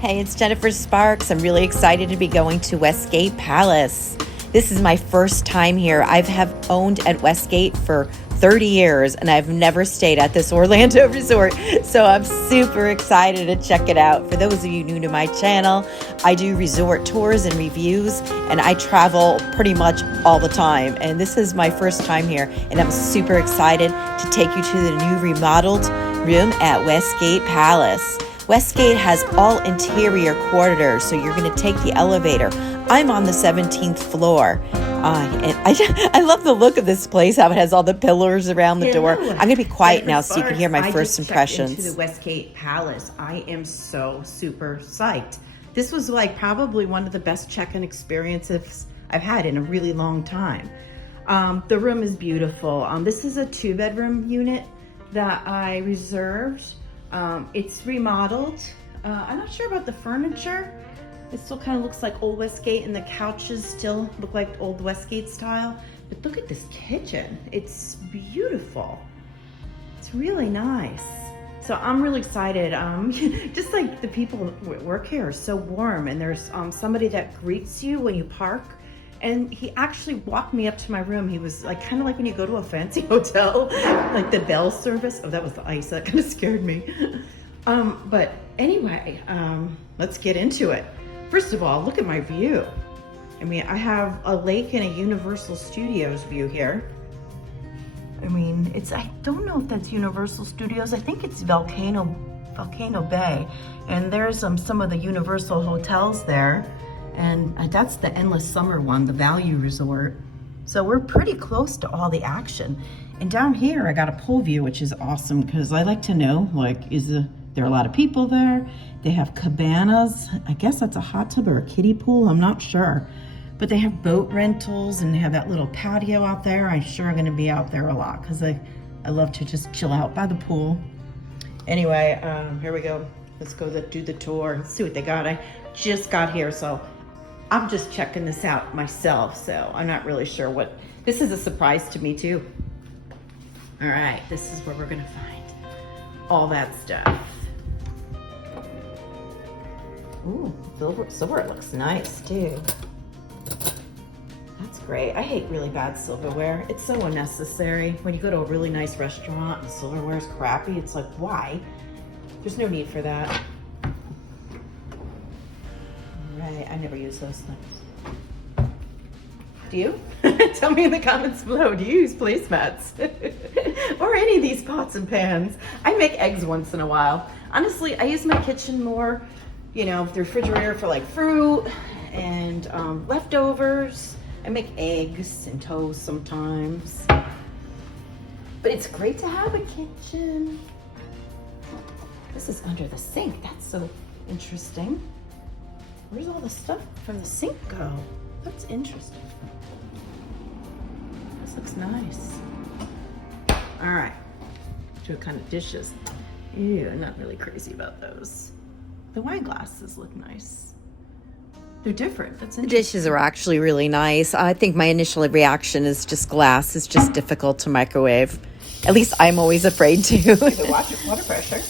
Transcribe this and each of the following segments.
Hey, it's Jennifer Sparks. I'm really excited to be going to Westgate Palace. This is my first time here. I have owned at Westgate for 30 years and I've never stayed at this Orlando resort. So I'm super excited to check it out. For those of you new to my channel, I do resort tours and reviews and I travel pretty much all the time. And this is my first time here and I'm super excited to take you to the new remodeled room at Westgate Palace. Westgate has all interior corridors, so you're going to take the elevator. I'm on the 17th floor. And I love the look of this place, how it has all the pillars around the door. I'm going to be quiet now so you can hear my first impressions. Into the Westgate Palace. I am so super psyched. This was like probably one of the best check-in experiences I've had in a really long time. The room is beautiful. This is a 2-bedroom unit that I reserved. It's remodeled. I'm not sure about the furniture. It still kind of looks like old Westgate and the couches still look like old Westgate style. But look at this kitchen. It's beautiful. It's really nice. So I'm really excited. Just like the people who work here are so warm, and there's somebody that greets you when you park. And he actually walked me up to my room. He was like, kind of like when you go to a fancy hotel, like the bell service. Oh, that was the ice. That kind of scared me. But anyway, let's get into it. First of all, look at my view. I mean, I have a lake and a Universal Studios view here. I mean, I don't know if that's Universal Studios. I think it's Volcano Bay. And there's some of the Universal hotels there. And that's the Endless Summer one, the Value Resort. So we're pretty close to all the action. And down here, I got a pool view, which is awesome because I like to know, like, there are a lot of people there? They have cabanas. I guess that's a hot tub or a kiddie pool, I'm not sure. But they have boat rentals and they have that little patio out there. I'm sure I'm gonna be out there a lot because I love to just chill out by the pool. Anyway, here we go. Let's go do the tour and see what they got. I just got here, so I'm just checking this out myself, so I'm not really sure what, this is a surprise to me too. All right, this is where we're gonna find all that stuff. Ooh, silver looks nice too. That's great. I hate really bad silverware. It's so unnecessary. When you go to a really nice restaurant and silverware is crappy, it's like, why? There's no need for that. I never use those things. Do you? Tell me in the comments below, do you use placemats? Or any of these pots and pans? I make eggs once in a while. Honestly, I use my kitchen more, you know, the refrigerator for like fruit and leftovers. I make eggs and toast sometimes. But it's great to have a kitchen. This is under the sink. That's so interesting. Where's all the stuff from the sink go? That's interesting. This looks nice. All right, what kind of dishes? Ew, I'm not really crazy about those. The wine glasses look nice. They're different, that's interesting. The dishes are actually really nice. I think my initial reaction is just glass is just difficult to microwave. At least I'm always afraid to. The water pressure.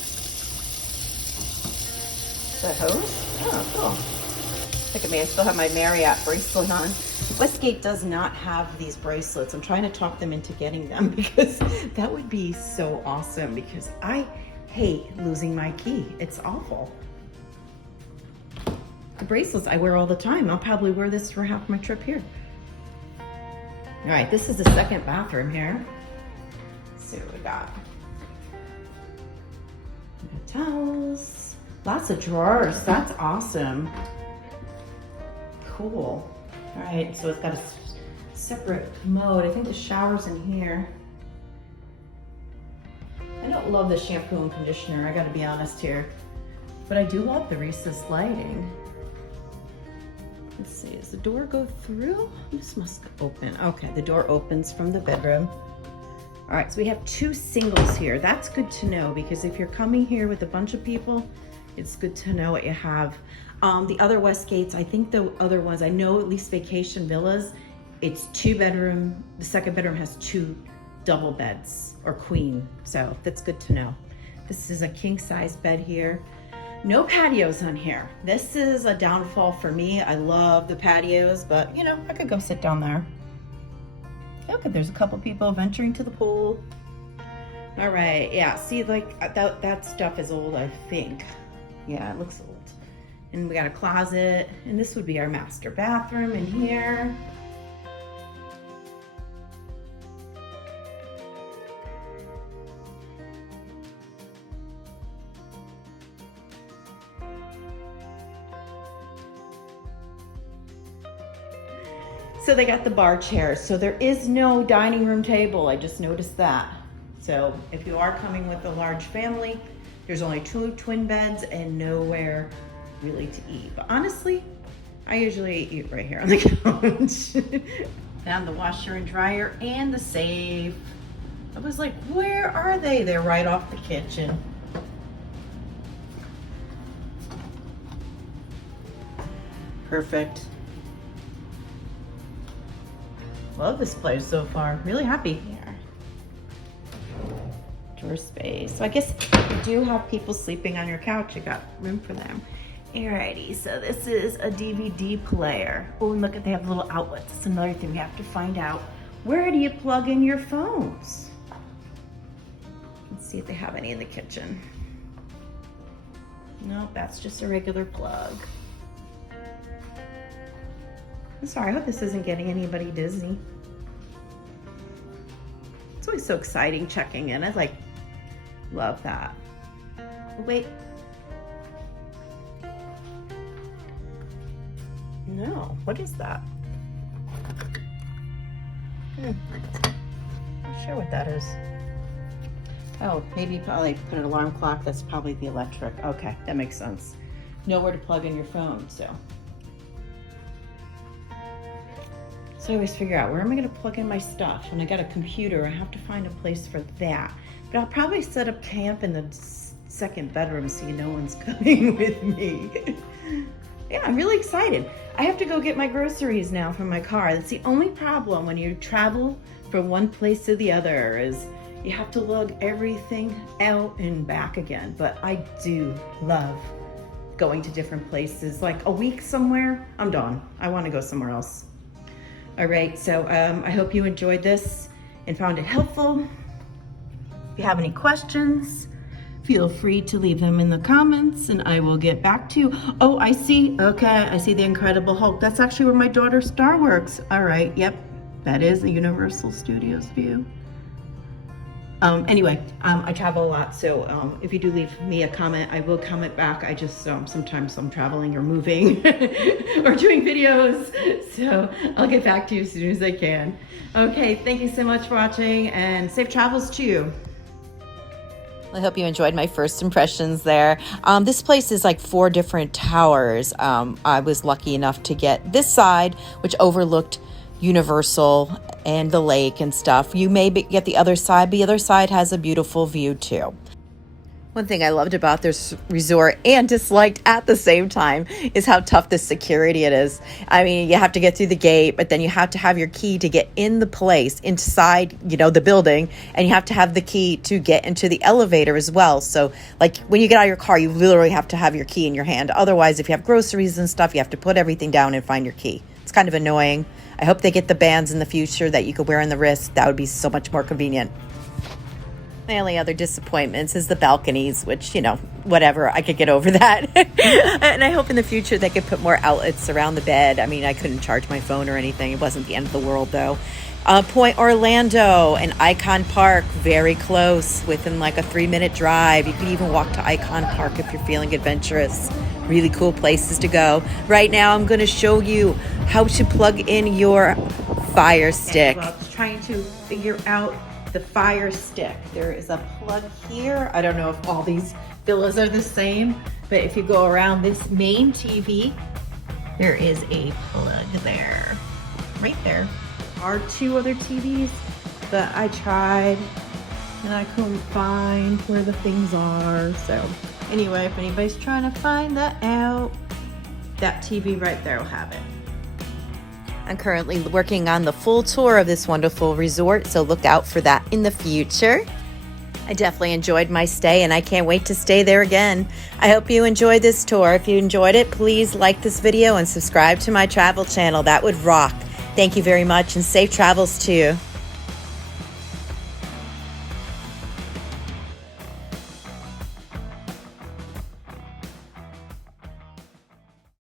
The hose? Oh, cool. Look at me, I still have my Marriott bracelet on. Westgate does not have these bracelets. I'm trying to talk them into getting them because that would be so awesome because I hate losing my key. It's awful. The bracelets I wear all the time. I'll probably wear this for half my trip here. All right, this is the second bathroom here. Let's see what we got. Towels. Lots of drawers. That's awesome. Cool. All right, so it's got a separate commode. I think the shower's in here. I don't love the shampoo and conditioner, I gotta be honest here. But I do love the recessed lighting. Let's see, does the door go through? This must open. Okay, the door opens from the bedroom. All right, so we have 2 singles here. That's good to know because if you're coming here with a bunch of people, it's good to know what you have. The other Westgates, I think the other ones, I know at least Vacation Villas, it's 2-bedroom. The second bedroom has 2 double beds or queen. So that's good to know. This is a king size bed here. No patios on here. This is a downfall for me. I love the patios, but you know, I could go sit down there. Look, there's a couple people venturing to the pool. All right, yeah, see, like that stuff is old, I think. Yeah, it looks old. And we got a closet, and this would be our master bathroom in here. So they got the bar chairs. So there is no dining room table. I just noticed that. So if you are coming with a large family, there's only 2 twin beds and nowhere really to eat. But honestly, I usually eat right here on the couch. Found the washer and dryer and the safe. I was like, where are they? They're right off the kitchen. Perfect. Love this place so far. Really happy here. Drawer space. So I guess if you do have people sleeping on your couch, you got room for them. Alrighty, so this is a DVD player. Oh, and look at, they have little outlets. That's another thing we have to find out. Where do you plug in your phones? Let's see if they have any in the kitchen. Nope, that's just a regular plug. I'm sorry, I hope this isn't getting anybody dizzy. It's always so exciting checking in. I like, love that. Oh, wait. No, what is that? Not sure what that is. Oh, maybe probably put an alarm clock. That's probably the electric. Okay, that makes sense. Nowhere to plug in your phone, so. So I always figure out, where am I gonna plug in my stuff? When I got a computer, I have to find a place for that. But I'll probably set up camp in the second bedroom so no one's coming with me. Yeah, I'm really excited. I have to go get my groceries now from my car. That's the only problem when you travel from one place to the other, is you have to lug everything out and back again. But I do love going to different places. Like a week somewhere, I'm done. I wanna go somewhere else. All right, so I hope you enjoyed this and found it helpful. If you have any questions, feel free to leave them in the comments and I will get back to you. Oh, I see, okay, I see the Incredible Hulk. That's actually where my daughter Star works. All right, yep, that is the Universal Studios view. Anyway, I travel a lot, so if you do leave me a comment, I will comment back. I just, sometimes I'm traveling or moving or doing videos, so I'll get back to you as soon as I can. Okay, thank you so much for watching and safe travels to you. I hope you enjoyed my first impressions there. This place is like 4 different towers. I was lucky enough to get this side, which overlooked Universal and the lake and stuff. You may get the other side, but the other side has a beautiful view too. One thing I loved about this resort and disliked at the same time is how tough the security it is. I mean, you have to get through the gate, but then you have to have your key to get in the place inside, the building, and you have to have the key to get into the elevator as well. So like when you get out of your car, you literally have to have your key in your hand. Otherwise, if you have groceries and stuff, you have to put everything down and find your key. It's kind of annoying. I hope they get the bands in the future that you could wear on the wrist. That would be so much more convenient. My only other disappointments is the balconies, which, whatever, I could get over that. And I hope in the future they could put more outlets around the bed. I mean, I couldn't charge my phone or anything. It wasn't the end of the world, though. Point Orlando and Icon Park, very close, within like a 3-minute drive. You could even walk to Icon Park if you're feeling adventurous. Really cool places to go. Right now, I'm going to show you how to plug in your Fire Stick. Okay, well, I was trying to figure out the Fire Stick. There is a plug here. I don't know if all these villas are the same, but if you go around this main TV, there is a plug there, right there. There are 2 other TVs, but I tried and I couldn't find where the things are. So anyway, if anybody's trying to find that out, that TV right there will have it. I'm currently working on the full tour of this wonderful resort, so look out for that in the future. I definitely enjoyed my stay and I can't wait to stay there again. I hope you enjoyed this tour. If you enjoyed it, please like this video and subscribe to my travel channel. That would rock. Thank you very much and safe travels to you.